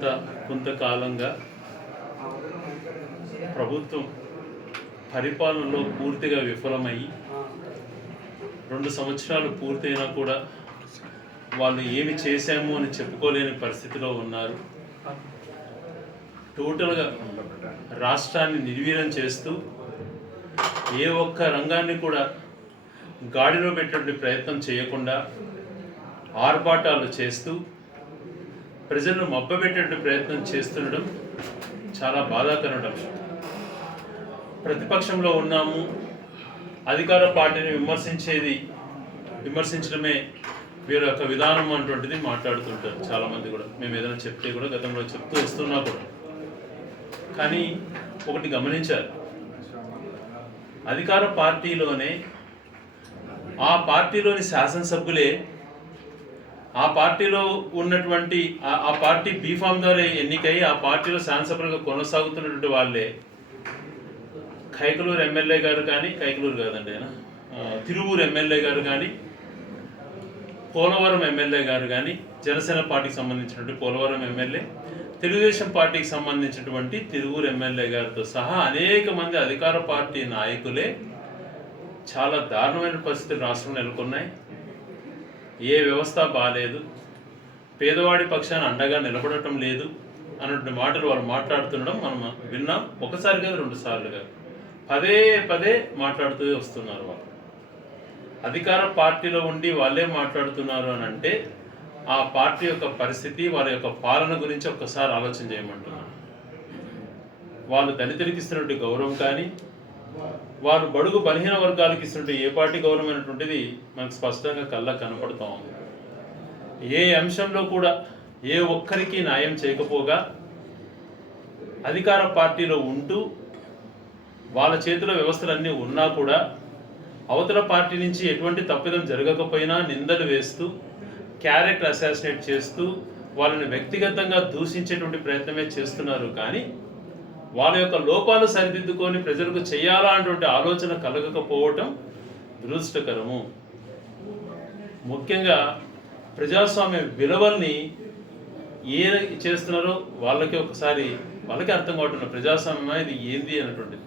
గత కొంతకాలంగా ప్రభుత్వం పరిపాలనలో పూర్తిగా విఫలమయ్యి 2 సంవత్సరాలు పూర్తయినా కూడా వాళ్ళు ఏమి చేశాము అని చెప్పుకోలేని పరిస్థితిలో ఉన్నారు. టోటల్గా రాష్ట్రాన్ని నిర్వీర్యం చేస్తూ ఏ ఒక్క రంగాన్ని కూడా గాడిలో పెట్టే ప్రయత్నం చేయకుండా ఆర్భాటాలు చేస్తూ ప్రజలను మభ్యపెట్టే ప్రయత్నం చేస్తుండడం చాలా బాధాకరం. ప్రతిపక్షంలో ఉన్నాము, అధికార పార్టీని విమర్శించడమే వీరి యొక్క విధానం అటువంటిది మాట్లాడుతుంటారు చాలామంది కూడా. మేము ఏదైనా చెప్తే కూడా గతంలో చెప్తూ వస్తున్నా కూడా. కానీ ఒకటి గమనించారు, అధికార పార్టీలోనే ఆ పార్టీలోని శాసనసభ్యులే ఆ పార్టీలో ఉన్నటువంటి ఆ పార్టీ బీఫామ్ ద్వారా ఎన్నికై ఆ పార్టీలో శాసనసభ్యులుగా కొనసాగుతున్నటువంటి వాళ్ళే కైకలూరు ఎమ్మెల్యే గారు కానీ, కైకలూరు కాదండి ఆయన తిరువూరు ఎమ్మెల్యే గారు కానీ, పోలవరం ఎమ్మెల్యే గారు కానీ, జనసేన పార్టీకి సంబంధించినటువంటి పోలవరం ఎమ్మెల్యే, తెలుగుదేశం పార్టీకి సంబంధించినటువంటి తిరువూరు ఎమ్మెల్యే గారితో సహా అనేక మంది అధికార పార్టీ నాయకులే చాలా దారుణమైన పరిస్థితులు రాష్ట్రంలో నెలకొన్నాయి. ఏ వ్యవస్థ బాగాలేదు, పేదవాడి పక్షాన అండగా నిలబడటం లేదు అన్నటువంటి మాటలు వాళ్ళు మాట్లాడుతుండడం మనం విన్నాం. ఒకసారి కాదు, 2 సార్లు కాదు, పదే పదే మాట్లాడుతూ వస్తున్నారు. వాళ్ళు అధికార పార్టీలో ఉండి వాళ్ళే మాట్లాడుతున్నారు అని అంటే ఆ పార్టీ యొక్క పరిస్థితి, వారి యొక్క పాలన గురించి ఒక్కసారి ఆలోచన చేయమంటున్నాను. వాళ్ళు దళితులకి ఇస్తున్నట్టు గౌరవం కానీ, వారు బడుగు బలహీన వర్గాలకు ఇస్తున్నట్టు ఏ పార్టీ గౌరవం అనేటువంటిది మనకు స్పష్టంగా కళ్ళకు కనపడుతూ ఉంది. ఏ అంశంలో కూడా ఏ ఒక్కరికి న్యాయం చేయకపోగా అధికార పార్టీలో ఉంటూ వాళ్ళ చేతిలో వ్యవస్థలన్నీ ఉన్నా కూడా అవతల పార్టీ నుంచి ఎటువంటి తప్పిదం జరగకపోయినా నిందలు వేస్తూ, క్యారెక్టర్ అసాసినేట్ చేస్తూ వాళ్ళని వ్యక్తిగతంగా దూషించేటువంటి ప్రయత్నమే చేస్తున్నారు. కానీ వాళ్ళ యొక్క లోపాలు సరిదిద్దుకొని ప్రజలకు చేయాలా అనేటువంటి ఆలోచన కలగకపోవటం దురదృష్టకరము. ముఖ్యంగా ప్రజాస్వామ్య విలువల్ని ఏ చేస్తున్నారో వాళ్ళకే అర్థం కావట్లేదు. ప్రజాస్వామ్యం ఇది ఏంది అన్నటువంటిది.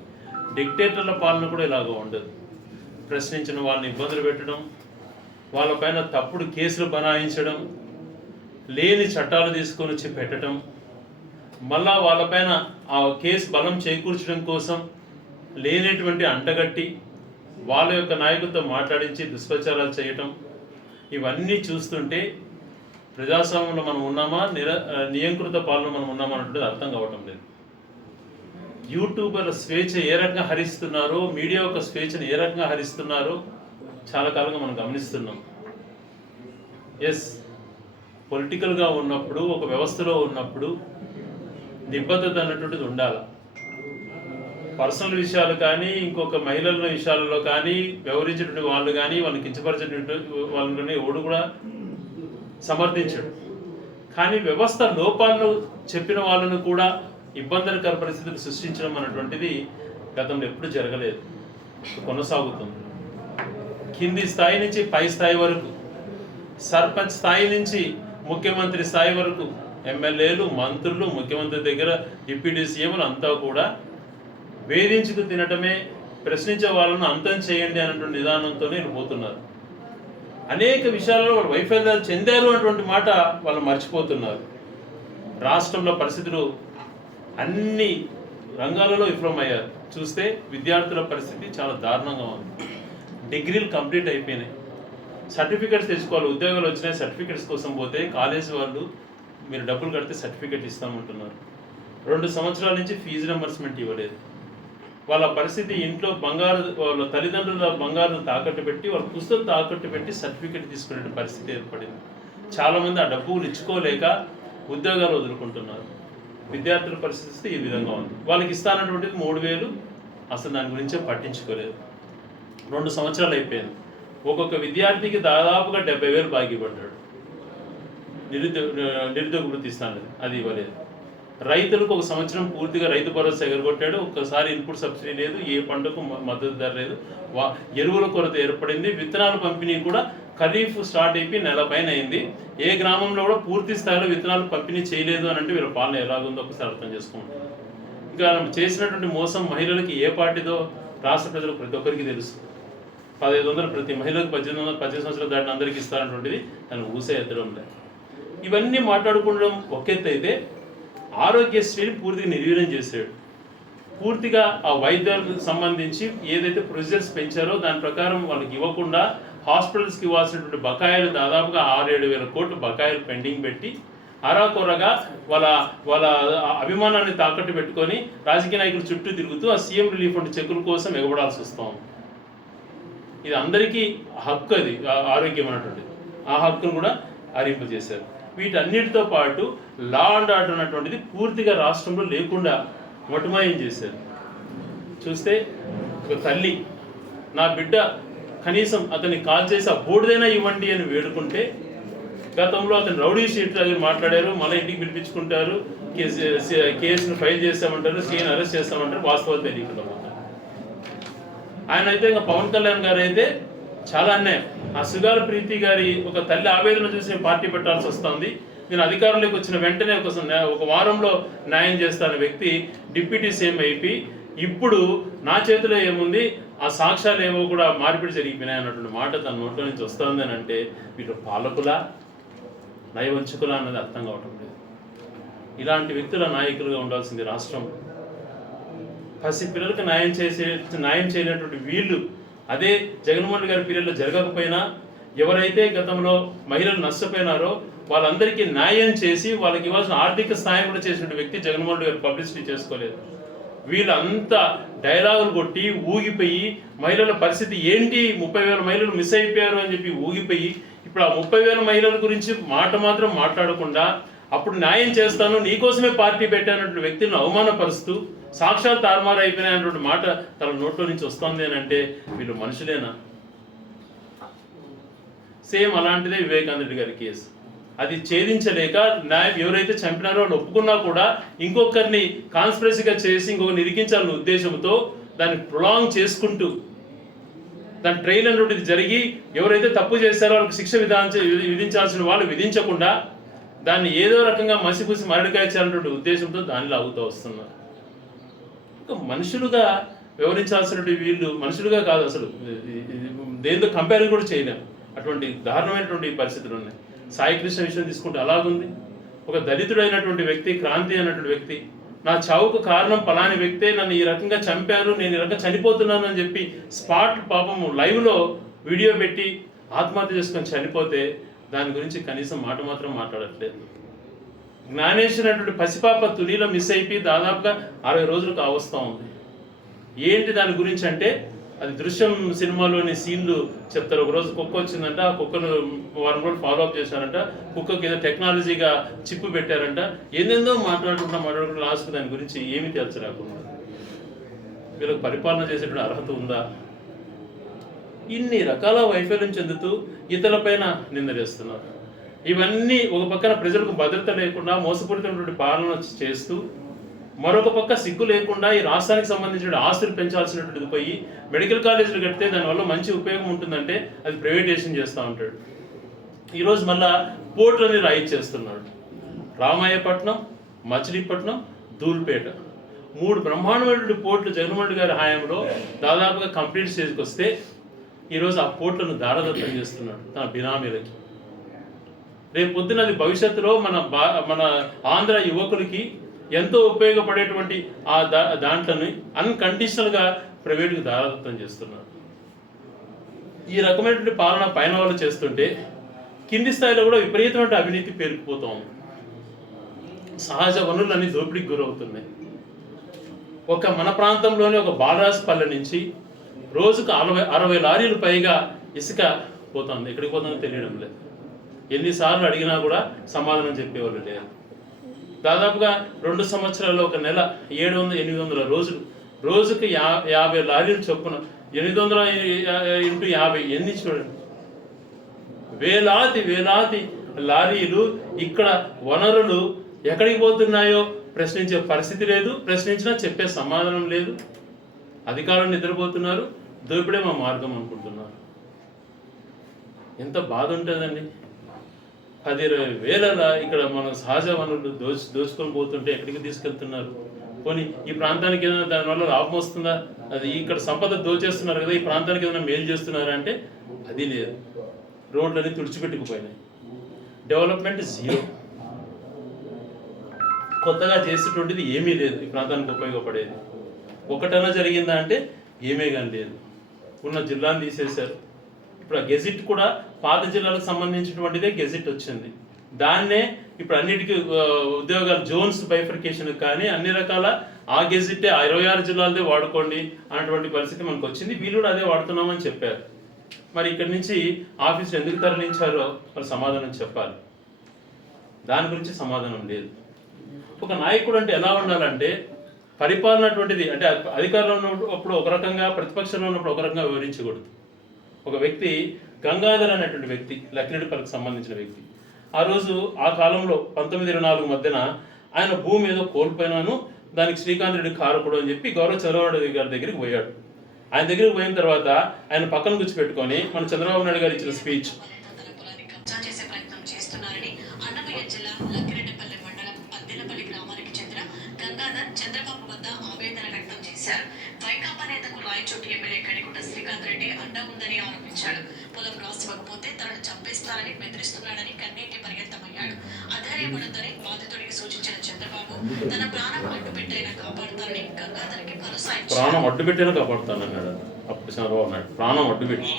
డిక్టేటర్ల పాలన కూడా ఇలాగ ఉండదు. ప్రశ్నించిన వాళ్ళని ఇబ్బందులు పెట్టడం, వాళ్ళపైన తప్పుడు కేసులు బనాయించడం, లేని చట్టాలు తీసుకొని వచ్చి పెట్టడం, మళ్ళా వాళ్ళపైన ఆ కేసు బలం చేకూర్చడం కోసం లేనటువంటి అంటగట్టి వాళ్ళ యొక్క నాయకులతో మాట్లాడించి దుష్ప్రచారాలు చేయటం, ఇవన్నీ చూస్తుంటే ప్రజాస్వామ్యంలో మనం ఉన్నామా, నియంకృత పాలన మనం ఉన్నామా అన్నది అర్థం కావటం లేదు. యూట్యూబర్ల స్వేచ్ఛ ఏ రకంగా హరిస్తున్నారో, మీడియా యొక్క స్వేచ్ఛను ఏ రకంగా హరిస్తున్నారో చాలా కాలంగా మనం గమనిస్తున్నాం. ఎస్, పొలిటికల్గా ఉన్నప్పుడు, ఒక వ్యవస్థలో ఉన్నప్పుడు నిబద్ధత అన్నటువంటిది ఉండాలి. పర్సనల్ విషయాలు కానీ, ఇంకొక మహిళల విషయాలలో కానీ వ్యవహరించేటువంటి వాళ్ళు కానీ, వాళ్ళని కించపరిచేటువంటి వాళ్ళని ఎవడు కూడా సమర్థించడు. కానీ వ్యవస్థ లోపాలను చెప్పిన వాళ్ళను కూడా ఇబ్బందికర పరిస్థితులు సృష్టించడం అన్నటువంటిది గతంలో ఎప్పుడు జరగలేదు, కొనసాగుతుంది. కింది స్థాయి నుంచి పై స్థాయి వరకు, సర్పంచ్ స్థాయి నుంచి ముఖ్యమంత్రి స్థాయి వరకు, ఎమ్మెల్యేలు, మంత్రులు, ముఖ్యమంత్రి దగ్గర డిప్యూటీ సీఎంలు అంతా కూడా వేధించుకు తినటమే, ప్రశ్నించే వాళ్ళను అంతం చేయండి అన్నటువంటి నిదానంతోనే వెళ్ళిపోతున్నారు. అనేక విషయాలలో వాళ్ళు వైఫల్యాలు చెందారు అన్నటువంటి మాట వాళ్ళు మర్చిపోతున్నారు. రాష్ట్రంలో పరిస్థితులు అన్ని రంగాలలో విఫలమయ్యారు. చూస్తే విద్యార్థుల పరిస్థితి చాలా దారుణంగా ఉంది. డిగ్రీలు కంప్లీట్ అయిపోయినాయి, సర్టిఫికెట్స్ తెచ్చుకోవాలి, ఉద్యోగాలు వచ్చినాయి, సర్టిఫికెట్స్ కోసం పోతే కాలేజీ వాళ్ళు మీరు డబ్బులు కడితే సర్టిఫికెట్ ఇస్తామంటున్నారు. 2 సంవత్సరాల నుంచి ఫీజు రింబర్స్మెంట్ ఇవ్వలేదు. వాళ్ళ పరిస్థితి ఇంట్లో వాళ్ళ తల్లిదండ్రుల బంగారును తాకట్టు పెట్టి, వాళ్ళ పుస్తకం తాకట్టు పెట్టి సర్టిఫికెట్ తీసుకునే పరిస్థితి ఏర్పడింది. చాలామంది ఆ డబ్బులు ఇచ్చుకోలేక ఉద్యోగాలు వదులుకుంటున్నారు. విద్యార్థుల పరిస్థితి ఈ విధంగా ఉంది. వాళ్ళకి ఇస్తానటువంటిది 3,000, అసలు దాని గురించే పట్టించుకోలేదు. 2 సంవత్సరాలు అయిపోయింది. ఒక్కొక్క విద్యార్థికి దాదాపుగా 70,000 బాకీ పడ్డాడు. నిరుద్యోగ వృత్తి ఇస్తాను, అది ఇవ్వలేదు. రైతులకు 1 సంవత్సరం పూర్తిగా రైతు భరోసా ఎగరగొట్టాడు. ఒక్కసారి ఇన్పుట్ సబ్సిడీ లేదు, ఏ పంటకు మద్దతు ధర లేదు, ఎరువుల కొరత ఏర్పడింది, విత్తనాల పంపిణీ కూడా ఖరీఫ్ స్టార్ట్ అయిపోయి నెల పైన అయింది. ఏ గ్రామంలో కూడా పూర్తి స్థాయిలో విత్తనాలు పంపిణీ చేయలేదు అని అంటే వీళ్ళ పాలన ఎలాగుందో ఒకసారి అర్థం చేసుకుంటాం. ఇంకా చేసినటువంటి మోసం మహిళలకి ఏ పార్టీదో రాష్ట్ర ప్రజలకు ప్రతి ఒక్కరికి తెలుసు. 1500 ప్రతి మహిళలకు 18 సంవత్సరాలు దాటిన అందరికీ ఇస్తారన్నటువంటిది దాన్ని ఊసే ఎత్తడం లేదు. ఇవన్నీ మాట్లాడుకోవడం ఒక ఎత్తు అయితే ఆరోగ్యశ్రీని పూర్తిగా నిర్వీర్యం చేశాడు. పూర్తిగా ఆ వైద్యాలకు సంబంధించి ఏదైతే ప్రొసీజర్స్ పెంచారో దాని ప్రకారం వాళ్ళకి ఇవ్వకుండా హాస్పిటల్స్కి ఇవ్వాల్సినటువంటి బకాయిలు దాదాపుగా 6-7 వేల కోట్లు బకాయిలు పెండింగ్ పెట్టి అరాకొరగా వాళ్ళ వాళ్ళ అభిమానాన్ని తాకట్టు పెట్టుకొని రాజకీయ నాయకులు చుట్టూ తిరుగుతూ ఆ సీఎం రిలీఫ్ ఫండ్ చెక్కుల కోసం ఎగబడాల్సి వస్తాం. ఇది అందరికీ హక్కు, అది ఆరోగ్యం అన్నటువంటిది. ఆ హక్కును కూడా హరింపజేశారు. వీటన్నిటితో పాటు లా అండ్ ఆర్డర్ అన్నటువంటిది పూర్తిగా రాష్ట్రంలో లేకుండా మొటమాయం చేశారు. చూస్తే ఒక తల్లి నా బిడ్డ కనీసం అతన్ని కాల్ చేసి ఆ బోర్డుదైనా ఇవ్వండి అని వేడుకుంటే గతంలో అతను రౌడీ షీట్ అది మాట్లాడారు, మళ్ళీ ఇంటికి పిలిపించుకుంటారు, కేసును ఫైల్ చేస్తామంటారు, సీఎన్ అరెస్ట్ చేస్తామంటారు, వాస్తవాలు తెలియకుండా పోతారు. ఆయన అయితే ఇంకా పవన్ కళ్యాణ్ గారు అయితే చాలా అన్యాయం. ఆ సుగాల ప్రీతి గారి ఒక తల్లి ఆవేదన చూసి పార్టీ పెట్టాల్సి వస్తుంది. నేను అధికారంలోకి వచ్చిన వెంటనే ఒక వారంలో న్యాయం చేస్తాన వ్యక్తి డిప్యూటీ సీఎం అయిపోయి ఇప్పుడు నా చేతిలో ఏముంది, ఆ సాక్ష్యాలు ఏమో కూడా మార్పిడి జరిగిపోయినాయి అన్నటువంటి మాట తన నోట్లో నుంచి వస్తుంది అని అంటే వీళ్ళు పాలకులా నయవంచుకులా అన్నది అర్థం కావటం లేదు. ఇలాంటి వ్యక్తుల నాయకులుగా ఉండాల్సింది రాష్ట్రం. పసి పిల్లలకు న్యాయం చేయనటువంటి వీళ్ళు అదే జగన్మోహన్ గారి పీరియడ్లో జరగకపోయినా ఎవరైతే గతంలో మహిళలు నష్టపోయినారో వాళ్ళందరికీ న్యాయం చేసి వాళ్ళకి ఇవ్వాల్సిన ఆర్థిక సాయం కూడా చేసినటువంటి వ్యక్తి జగన్మోహన్ గారు పబ్లిసిటీ చేసుకోలేదు. వీళ్ళంతా డైలాగులు కొట్టి ఊగిపోయి మహిళల పరిస్థితి ఏంటి, 30,000 మహిళలు మిస్ అయిపోయారు అని చెప్పి ఊగిపోయి ఇప్పుడు ఆ 30,000 మహిళల గురించి మాట మాత్రం మాట్లాడకుండా అప్పుడు న్యాయం చేస్తాను నీకోసమే పార్టీ పెట్టానటువంటి వ్యక్తులను అవమానపరుస్తూ సాక్షాత్ తారుమారు అయిపోయినటువంటి మాట తన నోట్లో నుంచి వస్తుంది అని అంటే వీళ్ళు మనుషులేనా? సేమ్ అలాంటిదే వివేకానంద రెడ్డి గారి కేసు. అది ఛేదించలేక న్యాయం ఎవరైతే చంపినారో వాళ్ళు ఒప్పుకున్నా కూడా ఇంకొకరిని కాన్స్పిరసీగా చేసి ఇంకొకరిని ఇరికించాలనే ఉద్దేశంతో దాన్ని ప్రొలాంగ్ చేసుకుంటూ దాని ట్రైల్ అనేటువంటిది జరిగి ఎవరైతే తప్పు చేశారో వాళ్ళకి శిక్ష విధించాల్సిన వాళ్ళు విధించకుండా దాన్ని ఏదో రకంగా మసిపూసి మరడికాయ చేయాలన్నటువంటి ఉద్దేశంతో దానిలో అవుతూ వస్తున్నారు. ఇంకా మనుషులుగా వివరించాల్సినటువంటి వీళ్ళు మనుషులుగా కాదు, అసలు దేంతో కంపేర్ కూడా చేయలేము. అటువంటి దారుణమైనటువంటి పరిస్థితులు ఉన్నాయి. సాయి కృష్ణ విషయం తీసుకుంటే అలాగుంది. ఒక దళితుడైనటువంటి వ్యక్తి, క్రాంతి అయినటువంటి వ్యక్తి, నా చావుకు కారణం పలాని వ్యక్తే, నన్ను ఈ రకంగా చంపారు, నేను ఈ రకంగా చనిపోతున్నాను అని చెప్పి స్పాట్ పాపము లైవ్లో వీడియో పెట్టి ఆత్మహత్య చేసుకొని చనిపోతే దాని గురించి కనీసం మాట మాత్రం మాట్లాడట్లేదు. జ్ఞానేశ్వర్ అనేటువంటి పసిపాప తునిలో మిస్ అయిపోయి దాదాపుగా 60 రోజులు కావస్తూ ఉంది. ఏంటి దాని గురించి అంటే అది దృశ్యం సినిమాలోని సీన్లు చెప్తారు. ఒకరోజు కుక్క వచ్చిందంట, ఆ కుక్కను వారం రోజులు ఫాలోఅప్ చేశారంట, కుక్కకి ఏదో టెక్నాలజీగా చిప్పు పెట్టారంట, ఏందేందో మాట్లాడుకుంటూ లాస్ట్కి దాని గురించి ఏమీ తేల్చరాకుండా వీళ్ళకి పరిపాలన చేసేటువంటి అర్హత ఉందా? ఇన్ని రకాల వైఫల్యం చెందుతూ ఇతరులపైన నిందలేస్తున్నారు. ఇవన్నీ ఒక పక్కన ప్రజలకు భద్రత లేకుండా మోసపూరితమైనటువంటి పాలన చేస్తూ మరొక పక్క సిగ్గు లేకుండా ఈ రాష్ట్రానికి సంబంధించిన ఆస్తులు పెంచాల్సినటువంటిది పోయి మెడికల్ కాలేజీలు కడితే దానివల్ల మంచి ఉపయోగం ఉంటుందంటే అది ప్రైవేటైజేషన్ చేస్తూ ఉంటాడు. ఈరోజు మళ్ళా పోర్టులని రాయిచ్చేస్తున్నాడు. రామాయపట్నం, మచిలీపట్నం, ధూల్పేట 3 బ్రహ్మాండమైనటువంటి పోర్టులు జగన్మోహన్ రెడ్డి గారి హయాంలో దాదాపుగా కంప్లీట్ స్టేజ్కి వస్తే ఈరోజు ఆ పోర్టులను దారదత్తం చేస్తున్నాడు తన బినామీలకి. రేపు పొద్దున అది భవిష్యత్తులో మన ఆంధ్ర యువకులకి ఎంతో ఉపయోగపడేటువంటి ఆ దాంట్లని అన్కండిషనల్గా ప్రైవేటుకు దారదత్తం చేస్తున్నారు. ఈ రకమైనటువంటి పాలన పైన వాళ్ళు చేస్తుంటే కింది స్థాయిలో కూడా విపరీతమైన అవినీతి పేరుకుపోతూ ఉంది. సహజ వనరులన్నీ దోపిడీకి గురవుతున్నాయి. మన ప్రాంతంలోనే ఒక బాలరాజపల్లె నుంచి రోజుకు 60 లారీలు పైగా ఇసుక పోతుంది. ఎక్కడికి పోతుందో తెలియడం లేదు. ఎన్నిసార్లు అడిగినా కూడా సమాధానం చెప్పేవాళ్ళు లేదు. దాదాపుగా 2 సంవత్సరాల్లో ఒక నెల 700-800 రోజులు, రోజుకి 50 లారీలు చొప్పున 800 × 50 ఎన్ని చూడండి. వేలాది లారీలు. ఇక్కడ వనరులు ఎక్కడికి పోతున్నాయో ప్రశ్నించే పరిస్థితి లేదు, ప్రశ్నించినా చెప్పే సమాధానం లేదు. అధికారులు నిద్రపోతున్నారు, దోపిడే మా మార్గం అనుకుంటున్నారు. ఎంత బాధ ఉంటుందండి. 10-20 వేల ఇక్కడ మన సహజ వనరులు దోచుకొని పోతుంటే ఎక్కడికి తీసుకెళ్తున్నారు? పోనీ ఈ ప్రాంతానికి ఏదైనా దానివల్ల లాభం వస్తుందా? అది ఇక్కడ సంపద దోచేస్తున్నారు కదా, ఈ ప్రాంతానికి ఏదైనా మేలు చేస్తున్నారా అంటే అది లేదు. రోడ్లన్నీ తుడిచిపెట్టుకుపోయినాయి. Development zero. కొత్తగా చేసేటువంటిది ఏమీ లేదు ఈ ప్రాంతానికి ఉపయోగపడేది. ఒకటైనా జరిగిందా అంటే ఏమీ కానీ లేదు. ఉన్న జిల్లాను తీసేశారు. ఇప్పుడు ఆ గెజిట్ కూడా పాత జిల్లాలకు సంబంధించినటువంటిదే గెజిట్ వచ్చింది. దాన్నే ఇప్పుడు అన్నిటికీ ఉద్యోగాలు జోన్స్ బైఫర్కేషన్ కానీ అన్ని రకాల ఆ గెజిట్టే 26 జిల్లాలదే వాడుకోండి అన్నటువంటి పరిస్థితి మనకు వచ్చింది. వీళ్ళు కూడా అదే వాడుతున్నామని చెప్పారు. మరి ఇక్కడి నుంచి ఆఫీసులు ఎందుకు తరలించారో మరి సమాధానం చెప్పాలి. దాని గురించి సమాధానం లేదు. ఒక నాయకుడు అంటే ఎలా ఉండాలంటే పరిపాలన అటువంటిది అంటే అధికారంలో ఉన్నప్పుడు ఒక రకంగా, ప్రతిపక్షంలో ఉన్నప్పుడు ఒక రకంగా వివరించకూడదు. ఒక వ్యక్తి గంగాధర్ అనేటువంటి వ్యక్తి, లక్కిరెడ్డిపల్లికి సంబంధించిన వ్యక్తి, ఆ రోజు ఆ కాలంలో 1924 మధ్యన ఆయన భూమి ఏదో కోల్పోయినాను, దానికి శ్రీకాంత్ రెడ్డి కారకుడు అని చెప్పి గౌరవ చంద్రబాబు నాయుడు గారి దగ్గరికి పోయాడు. ఆయన దగ్గరికి పోయిన తర్వాత ఆయన పక్కన కూర్చోపెట్టుకొని మన చంద్రబాబు నాయుడు గారు ఇచ్చిన స్పీచ్ చంద్రబాబు వద్ద ఆవేదన వ్యక్తం చేశారు. వైకాపా నేతకు రాయచోటి ఎమ్మెల్యే కడిగుంట శ్రీకాంత్ రెడ్డి అండ ఉందని ఆరోపించాడు. పొలం రాసివ్వకపోతే తనను చంపేస్తారని బెదిరిస్తున్నాడని కన్నీటి పర్యంతమయ్యాడు. అధైర్యపడొద్దని బాధితుడికి సూచించిన చంద్రబాబు తన ప్రాణం అడ్డుపెట్టైనా కాపాడుతారని గంగాధర్కి భరోసా ఇచ్చారు. ప్రాణం అడ్డుపెట్టైనా కాపాడుతానన్నాడు. అప్పుడు చంద్రబాబు నాయుడు ప్రాణం అడ్డుపెట్టి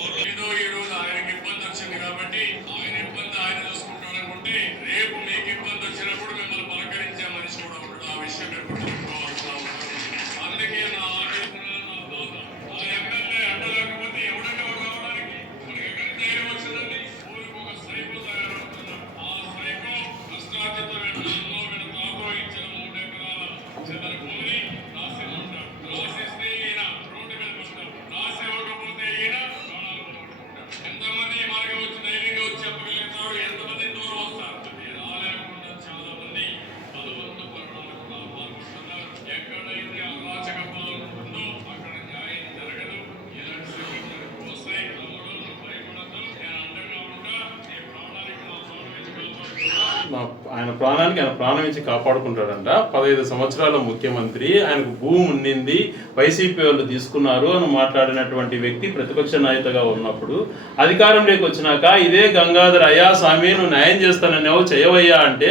ఆయన ప్రాణానికి ఆయన ప్రాణం ఇచ్చి కాపాడుకుంటాడంట. 15 సంవత్సరాల ముఖ్యమంత్రి, ఆయనకు భూమి ఉండింది, వైసీపీ వాళ్ళు తీసుకున్నారు అని మాట్లాడినటువంటి వ్యక్తి ప్రతిపక్ష నాయకుగా ఉన్నప్పుడు అధికారంలోకి వచ్చినాక ఇదే గంగాధర్ అయ్యా స్వామి నువ్వు న్యాయం చేస్తానన్నావు చేయవయ్యా అంటే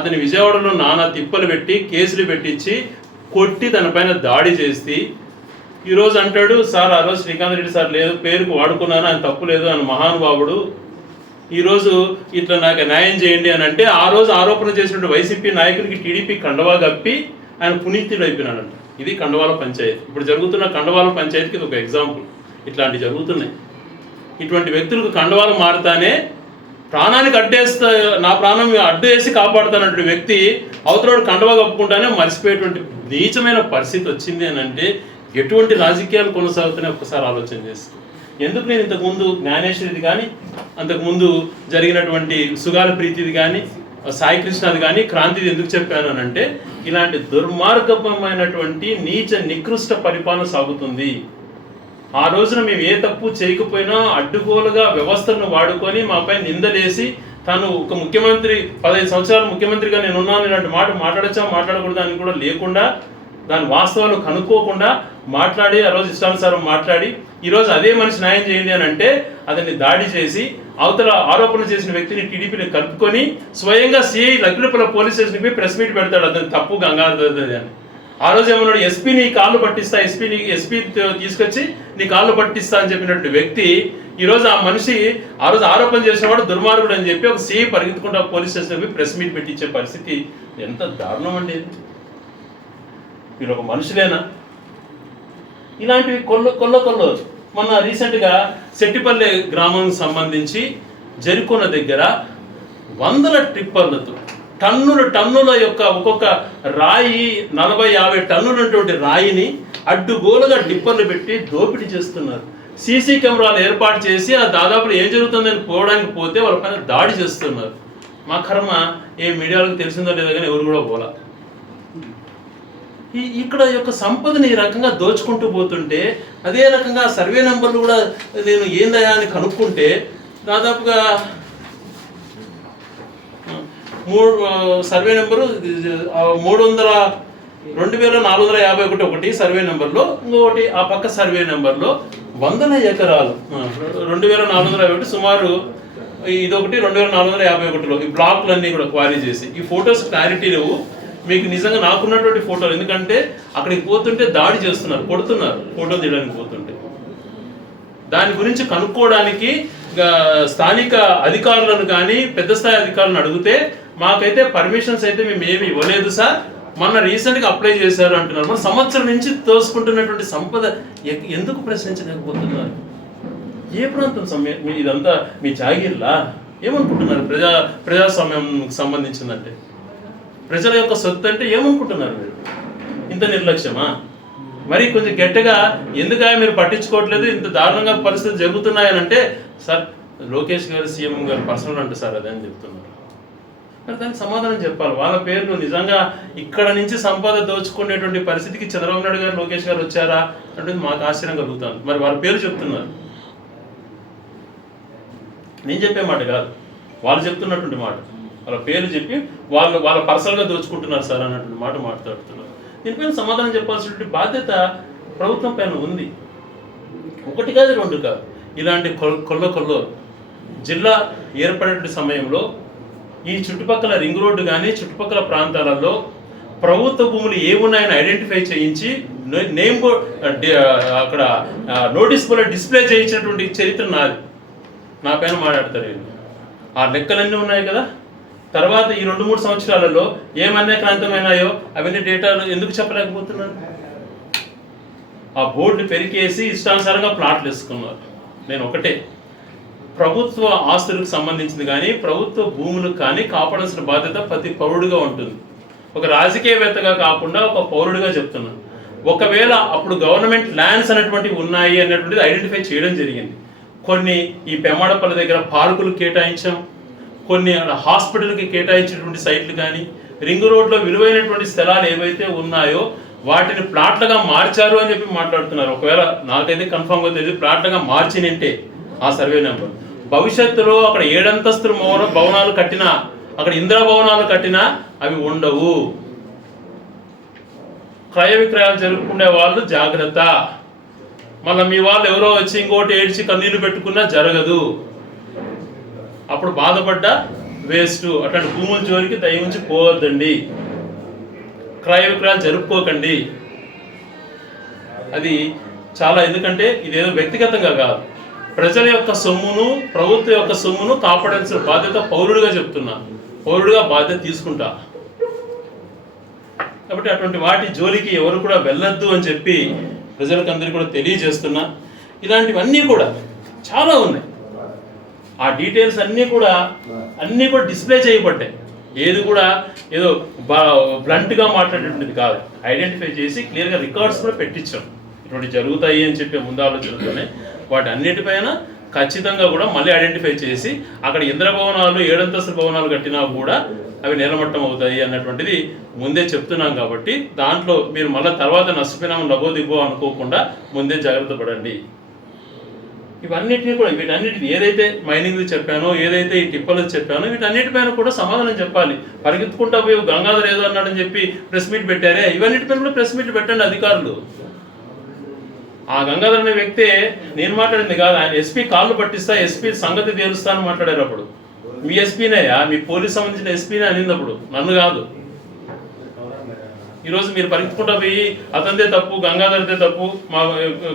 అతని విజయవాడలో నానా తిప్పలు పెట్టి కేసులు పెట్టించి కొట్టి తనపైన దాడి చేసి ఈరోజు అంటాడు సార్ ఆ రోజు శ్రీకాంత్ రెడ్డి సార్ లేదు పేరుకు వాడుకున్నాను, ఆయన తప్పు లేదు అని మహానుభావుడు. ఈరోజు ఇట్లా నాకు న్యాయం చేయండి అని అంటే ఆ రోజు ఆరోపణ చేసినటువంటి వైసీపీ నాయకుడికి టీడీపీ కండవా కప్పి ఆయన పునీతుడు అయిపోయినాడంట. ఇది కండవాల పంచాయతీ. ఇప్పుడు జరుగుతున్న కండవాల పంచాయతీకి ఇది ఒక ఎగ్జాంపుల్. ఇట్లాంటివి జరుగుతున్నాయి. ఇటువంటి వ్యక్తులకు కండవాలు మారుతానే ప్రాణానికి అడ్డేస్తా, నా ప్రాణం అడ్డు వేసి కాపాడుతానటువంటి వ్యక్తి అవతలోడు కండవా కప్పుకుంటానే మర్చిపోయేటువంటి నీచమైన పరిస్థితి వచ్చింది అని అంటే ఎటువంటి రాజకీయాలు కొనసాగుతున్నాయి ఒక్కసారి ఆలోచన చేస్తుంది. ఎందుకు నేను ఇంతకుముందు జ్ఞానేశ్వరిది కానీ అంతకుముందు జరిగినటువంటి సుగాల ప్రీతిది కానీ సాయికృష్ణది కానీ క్రాంతిది ఎందుకు చెప్పాను అని అంటే ఇలాంటి దుర్మార్గమైనటువంటి నీచ నికృష్ట పరిపాలన సాగుతుంది. ఆ రోజున మేము ఏ తప్పు చేయకపోయినా అడ్డుగోలుగా వ్యవస్థలను వాడుకొని మాపై నిందలేసి తాను ఒక ముఖ్యమంత్రి 15 సంవత్సరాలు ముఖ్యమంత్రిగా నేను ఉన్నాను ఇలాంటి మాట మాట్లాడచ్చా మాట్లాడకూడదు అని కూడా లేకుండా దాని వాస్తవాలు కనుక్కోకుండా మాట్లాడి ఆ రోజు ఇష్టానుసారం మాట్లాడి ఈరోజు అదే మనిషి న్యాయం చేయండి అని అంటే అతన్ని దాడి చేసి అవతల ఆరోపణ చేసిన వ్యక్తిని టీడీపీని కలుపుకొని స్వయంగా సిఐ లక్కిరెడ్డిపల్లి పోలీస్ స్టేషన్కి పోయి ప్రెస్ మీట్ పెడతాడు అతను తప్పు గంగాధర్ అని. ఆ రోజు ఏమన్నాడు ఎస్పీ నీ కాళ్ళు పట్టిస్తా, ఎస్పీ తీసుకొచ్చి నీ కాళ్ళు పట్టిస్తా అని చెప్పినటువంటి వ్యక్తి ఈరోజు ఆ మనిషి ఆ రోజు ఆరోపణ చేసిన వాడు దుర్మార్గుడు అని చెప్పి ఒక సిఐ పరిగెత్తుకుంటా పోలీస్ స్టేషన్కి పోయి ప్రెస్ మీట్ పెట్టించే పరిస్థితి ఎంత దారుణం అండి. వీళ్ళు ఒక మనుషులేనా? ఇలాంటివి కొల్ల మొన్న రీసెంట్గా సెట్టిపల్లె గ్రామానికి సంబంధించి జరికొన దగ్గర 100 టిప్పర్లతో టన్నుల యొక్క ఒక్కొక్క రాయి 40-50 టన్నులటువంటి రాయిని అడ్డుగోలుగా టిప్పర్లు పెట్టి దోపిడీ చేస్తున్నారు. సీసీ కెమెరాలు ఏర్పాటు చేసి ఆ దాదాపులో ఏం జరుగుతుందని పోవడానికి పోతే వాళ్ళ పైన దాడి చేస్తున్నారు. మా కర్మ ఏ మీడియాలకు తెలిసిందో లేదో కానీ ఎవరు కూడా పోలా. ఇక్కడ యొక్క సంపదని ఈ రకంగా దోచుకుంటూ పోతుంటే అదే రకంగా సర్వే నెంబర్లు కూడా నేను ఏందయా అని కనుక్కుంటే దాదాపుగా సర్వే నెంబరు 2451 ఒకటి సర్వే నెంబర్లో, ఇంకొకటి ఆ పక్క సర్వే నెంబర్లో 100 ఎకరాలు 2451 సుమారు, ఇదొకటి 2451లో ఈ బ్లాక్లన్నీ కూడా క్వారీ చేసి ఈ ఫొటోస్ క్లారిటీ లేవు మీకు నిజంగా. నాకున్నటువంటి ఫోటోలు, ఎందుకంటే అక్కడికి పోతుంటే దాడి చేస్తున్నారు, కొడుతున్నారు ఫోటోలు తీయడానికి పోతుంటే. దాని గురించి కనుక్కోవడానికి స్థానిక అధికారులను కానీ పెద్ద స్థాయి అధికారులను అడిగితే మాకైతే పర్మిషన్స్ అయితే మేము ఏమి ఇవ్వలేదు సార్, మొన్న రీసెంట్గా అప్లై చేశారు అంటున్నారు. మన సంవత్సరం నుంచి తోసుకుంటున్నటువంటి సంపద ఎందుకు ప్రశ్నించలేకపోతున్నారు? ఏ ప్రాంతం ఇదంతా మీ జాగీర్లా? ఏమనుకుంటున్నారు? ప్రజాస్వామ్యం సంబంధించిందంటే, ప్రజల యొక్క సొత్తు అంటే ఏమనుకుంటున్నారు మీరు? ఇంత నిర్లక్ష్యమా? మరి కొంచెం గట్టిగా ఎందుకు మీరు పట్టించుకోవట్లేదు, ఇంత దారుణంగా పరిస్థితులు జరుగుతున్నాయని అంటే, సార్ లోకేష్ గారు సీఎం గారు పర్సనల్ అంటే సార్ అదే అని చెప్తున్నారు. మరి దానికి సమాధానం చెప్పాలి. వాళ్ళ పేర్లు నిజంగా ఇక్కడ నుంచి సంపద దోచుకునేటువంటి పరిస్థితికి చంద్రబాబు నాయుడు గారు లోకేష్ గారు వచ్చారా అంటే మాకు ఆశ్చర్యం కలుగుతాను. మరి వాళ్ళ పేరు చెప్తున్నారు, నేను చెప్పే మాట కాదు, వాళ్ళు చెప్తున్నటువంటి మాట. వాళ్ళ పేర్లు చెప్పి వాళ్ళ పర్సనల్గా దోచుకుంటున్నారు సార్ అన్నటువంటి మాట మాట్లాడుతున్నారు. దీనిపైన సమాధానం చెప్పాల్సినటువంటి బాధ్యత ప్రభుత్వం పైన ఉంది. ఒకటి కాదు, రెండు కాదు. ఇలాంటి కొల్ల జిల్లా ఏర్పడే సమయంలో ఈ చుట్టుపక్కల రింగ్ రోడ్డు కానీ చుట్టుపక్కల ప్రాంతాలలో ప్రభుత్వ భూములు ఏమున్నాయని ఐడెంటిఫై చేయించి నేమ్ బోర్డ్ అక్కడ నోటీస్ బోర్డు డిస్ప్లే చేయించినటువంటి చరిత్ర నాది. నా పైన మాట్లాడతారు వీళ్ళు. ఆ లెక్కలన్నీ ఉన్నాయి కదా. తర్వాత ఈ 2-3 సంవత్సరాలలో ఏమన్నా క్రాంతమైనాయో అవన్నీ డేటాలు ఎందుకు చెప్పలేకపోతున్నారు? ఆ బోర్డు పెరికేసి ఇష్టానుసారంగా ప్లాట్లు వేసుకున్నారు. నేను ఒకటే, ప్రభుత్వ ఆస్తులకు సంబంధించింది కానీ ప్రభుత్వ భూములకు కానీ కాపాడాల్సిన బాధ్యత ప్రతి పౌరుడిగా ఉంటుంది. ఒక రాజకీయవేత్తగా కాకుండా ఒక పౌరుడిగా చెప్తున్నాను. ఒకవేళ అప్పుడు గవర్నమెంట్ ల్యాండ్స్ అనేటువంటివి ఉన్నాయి అన్నటువంటిది ఐడెంటిఫై చేయడం జరిగింది. కొన్ని ఈ పెమ్మాడపల్లి దగ్గర పార్కులు కేటాయించాం, కొన్ని హాస్పిటల్కి కేటాయించినటువంటి సైట్లు కానీ, రింగ్ రోడ్లో విలువైనటువంటి స్థలాలు ఏవైతే ఉన్నాయో వాటిని ప్లాట్లుగా మార్చారు అని చెప్పి మాట్లాడుతున్నారు. ఒకవేళ నాకైతే కన్ఫామ్గా తెలియదు, ప్లాట్లుగా మార్చినంటే ఆ సర్వే నెంబర్ భవిష్యత్తులో అక్కడ 7 అంతస్తుల భవనాలు కట్టినా, అక్కడ ఇందిరా భవనాలు కట్టినా అవి ఉండవు. క్రయ విక్రయాలు జరుపుకునే వాళ్ళు జాగ్రత్త. మళ్ళీ మీ వాళ్ళు ఎవరో వచ్చి ఇంకోటి ఏడ్చి కన్నీళ్లు పెట్టుకున్నా జరగదు. అప్పుడు బాధపడ్డా వేస్ట్. అట్లాంటి భూముల జోలికి దయవుంచి పోవద్దండి, క్రయ విక్రయాలు జరుపుకోకండి. అది చాలా, ఎందుకంటే ఇదేదో వ్యక్తిగతంగా కాదు, ప్రజల యొక్క సొమ్మును ప్రభుత్వం యొక్క సొమ్మును కాపాడాల్సిన బాధ్యత పౌరుడిగా చెప్తున్నా, పౌరుడిగా బాధ్యత తీసుకుంటా. కాబట్టి అటువంటి వాటి జోలికి ఎవరు కూడా వెళ్ళొద్దు అని చెప్పి ప్రజలకు అందరికీ కూడా తెలియజేస్తున్నా. ఇలాంటివన్నీ కూడా చాలా ఉన్నాయి. ఆ డీటెయిల్స్ అన్నీ కూడా డిస్ప్లే చేయబడ్డాయి. ఏది కూడా ఏదో బ్లంట్గా మాట్లాడేటువంటిది కాదు, ఐడెంటిఫై చేసి క్లియర్గా రికార్డ్స్ కూడా పెట్టించాం. ఇటువంటి జరుగుతాయి అని చెప్పే ముందు ఆలోచనతోనే వాటి అన్నిటిపైన ఖచ్చితంగా కూడా మళ్ళీ ఐడెంటిఫై చేసి అక్కడ ఇంద్ర భవనాలు 7 అంతస్తుల భవనాలు కట్టినా కూడా అవి నేలమట్టం అవుతాయి అన్నటువంటిది ముందే చెప్తున్నాం. కాబట్టి దాంట్లో మీరు మళ్ళీ తర్వాత నష్టపోయినాము లబో దిబ్బో అనుకోకుండా ముందే జాగ్రత్త పడండి. వీటన్నిటిని ఏదైతే మైనింగ్ చెప్పానో, ఏదైతే ఈ టిప్పలు చెప్పానో వీటన్నిటిపైన కూడా సమాధానం చెప్పాలి. పరిగెత్తుకుంటా పోయి గంగాధర్ ఏదో అన్నాడని చెప్పి ప్రెస్ మీట్ పెట్టారే, ఇవన్నిటిపైన కూడా ప్రెస్ మీట్ పెట్టండి అధికారులు. ఆ గంగాధర్ అనే వ్యక్తే నేను మాట్లాడింది కాదు, ఆయన ఎస్పీ కాళ్ళు పట్టిస్తా, ఎస్పీ సంగతి తేలుస్తా అని మాట్లాడారు. అప్పుడు మీ ఎస్పీనేయా, మీ పోలీస్ సంబంధించిన ఎస్పీనే అనింది, అప్పుడు నన్ను కాదు. ఈరోజు మీరు పరిగెత్తుకుంటా పోయి అతనిదే తప్పు, గంగాధర్దే తప్పు, మా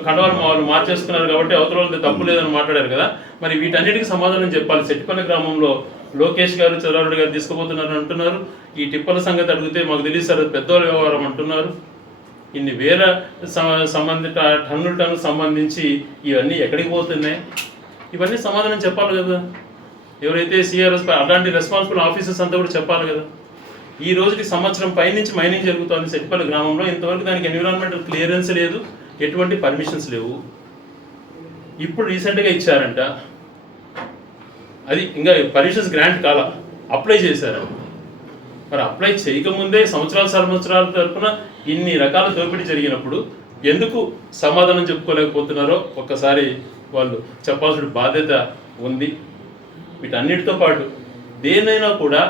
కండవాళ్ళు మా వాళ్ళు మార్చేసుకున్నారు కాబట్టి అవతల వాళ్ళదే తప్పు లేదని మాట్లాడారు కదా. మరి వీటన్నిటికీ సమాధానం చెప్పాలి. సెట్టిపల్లి గ్రామంలో లోకేష్ గారు చంద్రబాబు గారు తీసుకుపోతున్నారు అంటున్నారు. ఈ టిప్పల సంగతి అడిగితే మాకు తెలియదు సార్, పెద్దోళ్ళ వ్యవహారం అంటున్నారు. ఇన్ని వేల సంబంధిత టన్నులకు సంబంధించి ఇవన్నీ ఎక్కడికి పోతున్నాయి? ఇవన్నీ సమాధానం చెప్పాలి కదా. ఎవరైతే సిఆర్ఎస్ అలాంటి రెస్పాన్సిబుల్ ఆఫీసర్స్ అంతా కూడా చెప్పాలి కదా. ఈ రోజుకి సంవత్సరం పైనుంచి మైనింగ్ జరుగుతుంది సెట్టిపల్లి గ్రామంలో. ఇంతవరకు దానికి ఎన్విరాన్మెంటల్ క్లియరెన్స్ లేదు, ఎటువంటి పర్మిషన్స్ లేవు. ఇప్పుడు రీసెంట్గా ఇచ్చారంట, అది ఇంకా పర్మిషన్స్ గ్రాంట్ కాల, అప్లై చేశారు. మరి అప్లై చేయకముందే సంవత్సరాల తరపున ఇన్ని రకాల దోపిడీ జరిగినప్పుడు ఎందుకు సమాధానం చెప్పుకోలేకపోతున్నారో ఒక్కసారి వాళ్ళు చెప్పాల్సిన బాధ్యత ఉంది. వీటన్నిటితో పాటు దేన్నైనా కూడా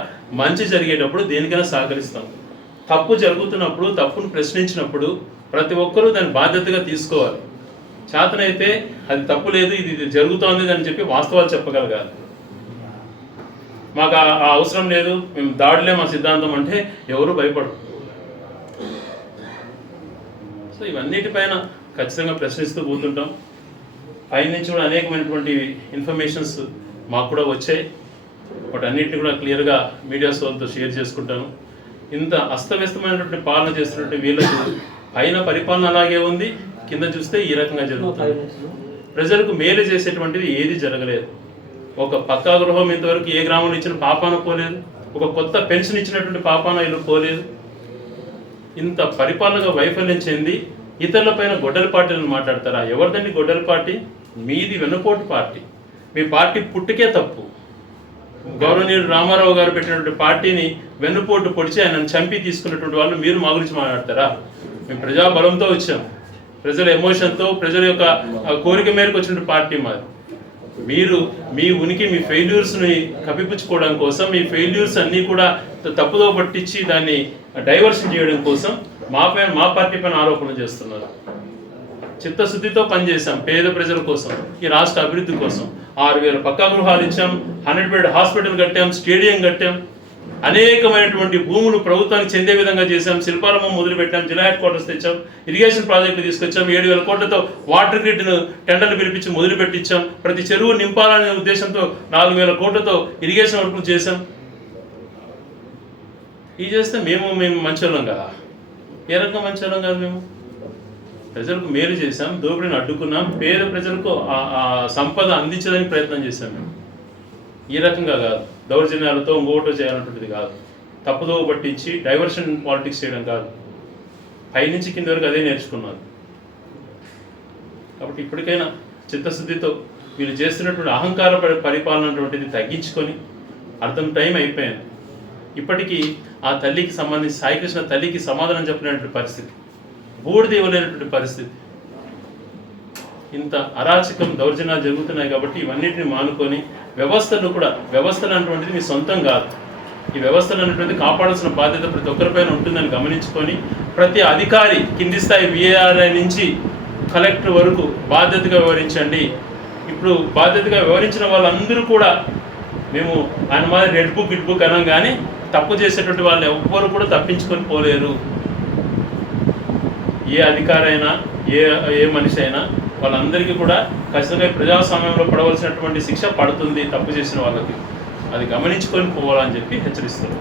మంచి జరిగేటప్పుడు దేనికైనా సహకరిస్తాం. తప్పు జరుగుతున్నప్పుడు, తప్పును ప్రశ్నించినప్పుడు ప్రతి ఒక్కరూ దాన్ని బాధ్యతగా తీసుకోవాలి. చేతనైతే అది తప్పు లేదు, ఇది జరుగుతోంది అని చెప్పి వాస్తవాలు చెప్పగలగాలి. మాకు ఆ అవసరం లేదు, మేము దాడులే మా సిద్ధాంతం అంటే ఎవరు భయపడరు. సో ఇవన్నిటిపైన ఖచ్చితంగా ప్రశ్నిస్తూ పోతుంటాం. పైనుంచి కూడా అనేకమైనటువంటి ఇన్ఫర్మేషన్స్ మాకు కూడా వచ్చాయి. వాటన్నిటిని కూడా క్లియర్గా మీడియా సోదరులతో షేర్ చేసుకుంటాను. ఇంత అస్తవ్యస్తమైనటువంటి పాలన చేస్తున్నటువంటి వీళ్ళకు పైన పరిపాలన అలాగే ఉంది, కింద చూస్తే ఈ రకంగా జరుగుతుంది. ప్రజలకు మేలు చేసేటువంటిది ఏది జరగలేదు. ఒక పక్కా గృహం ఇంతవరకు ఏ గ్రామంలో ఇచ్చిన పాపాన పోలేదు, ఒక కొత్త పెన్షన్ ఇచ్చినటువంటి పాపాన ఇల్లు పోలేదు. ఇంత పరిపాలనగా వైఫల్యం చెంది ఇతరుల పైన గొడ్డలి పార్టీలను మాట్లాడతారా? ఎవరిదండి గొడ్డలి పార్టీ? మీది వెన్నుపోటు పార్టీ. మీ పార్టీ పుట్టుకే తప్పు. గౌరవనీయుడు రామారావు గారు పెట్టినటువంటి పార్టీని వెన్నుపోటు పొడిచి ఆయనను చంపి తీసుకున్నటువంటి వాళ్ళు మీరు మా గురించి మాట్లాడతారా? మేము ప్రజాబలంతో వచ్చాం, ప్రజల ఎమోషన్తో, ప్రజల యొక్క కోరిక మేరకు వచ్చినటువంటి పార్టీ మాది. మీరు మీ ఉనికి, మీ ఫెయిల్యూర్స్ని కప్పిపుచ్చుకోవడం కోసం, మీ ఫెయిల్యూర్స్ అన్నీ కూడా తప్పుదో పట్టించి దాన్ని డైవర్షన్ చేయడం కోసం మా పార్టీ పైన ఆరోపణలు చేస్తున్నారు. చిత్తశుద్ధితో పనిచేశాం పేద ప్రజల కోసం, ఈ రాష్ట్ర అభివృద్ధి కోసం. 6,000 పక్కా గృహాలు ఇచ్చాం, 100 బెడ్ హాస్పిటల్ కట్టాం, స్టేడియం కట్టాం, అనేకమైనటువంటి భూములు ప్రభుత్వానికి చెందే విధంగా చేశాం, శిల్పారామం మొదలుపెట్టాం, జిల్లా హెడ్ క్వార్టర్స్ తెచ్చాం, ఇరిగేషన్ ప్రాజెక్టులు తీసుకొచ్చాం, 7,000 కోట్లతో వాటర్ గ్రిడ్ను టెండర్లు పిలిపించి మొదలు పెట్టించాం, ప్రతి చెరువు నింపాలనే ఉద్దేశంతో 4,000 కోట్లతో ఇరిగేషన్ వర్కులు చేశాం. ఇది చేస్తే మేము మంచోళ్ళం కదా? ఏ రకంగా మంచోళ్ళం కాదు? మేము ప్రజలకు మేలు చేశాం, దోపిడీని అడ్డుకున్నాం, పేద ప్రజలకు ఆ సంపద అందించడానికి ప్రయత్నం చేశాం. మేము ఈ రకంగా కాదు, దౌర్జన్యాలతో ఇంకోటో చేయాలన్నటువంటిది కాదు, తప్పుదో పట్టించి డైవర్షన్ పాలిటిక్స్ చేయడం కాదు. పైనుంచి కింద వరకు అదే నేర్చుకున్నారు. కాబట్టి ఇప్పటికైనా చిత్తశుద్ధితో వీళ్ళు చేస్తున్నటువంటి అహంకార పరిపాలన అటువంటిది తగ్గించుకొని, టైం అయిపోయింది. ఇప్పటికీ ఆ తల్లికి సంబంధించి సాయికృష్ణ తల్లికి సమాధానం చెప్పినటువంటి పరిస్థితి, బూడిద ఇవ్వలేనటువంటి పరిస్థితి. ఇంత అరాచకం, దౌర్జన్యాలు జరుగుతున్నాయి. కాబట్టి ఇవన్నిటిని మానుకొని వ్యవస్థలు అటువంటిది మీ సొంతం కాదు. ఈ వ్యవస్థలు అనేటువంటిది కాపాడాల్సిన బాధ్యత ప్రతి ఒక్కరిపైన ఉంటుందని గమనించుకొని ప్రతి అధికారి కింది స్థాయి VARI నుంచి కలెక్టర్ వరకు బాధ్యతగా వ్యవహరించండి. ఇప్పుడు బాధ్యతగా వ్యవహరించిన వాళ్ళందరూ కూడా మేము ఆయన మాదిరి రెడ్ బుక్ అనం కానీ తప్పు చేసేటువంటి వాళ్ళు ఎవ్వరు కూడా తప్పించుకొని పోలేరు. ఏ అధికారైనా ఏ మనిషి అయినా వాళ్ళందరికీ కూడా ఖచ్చితంగా ప్రజాస్వామ్యంలో పడవలసినటువంటి శిక్ష పడుతుంది తప్పు చేసిన వాళ్ళకి. అది గమనించుకొని పోవాలని చెప్పి హెచ్చరిస్తారు.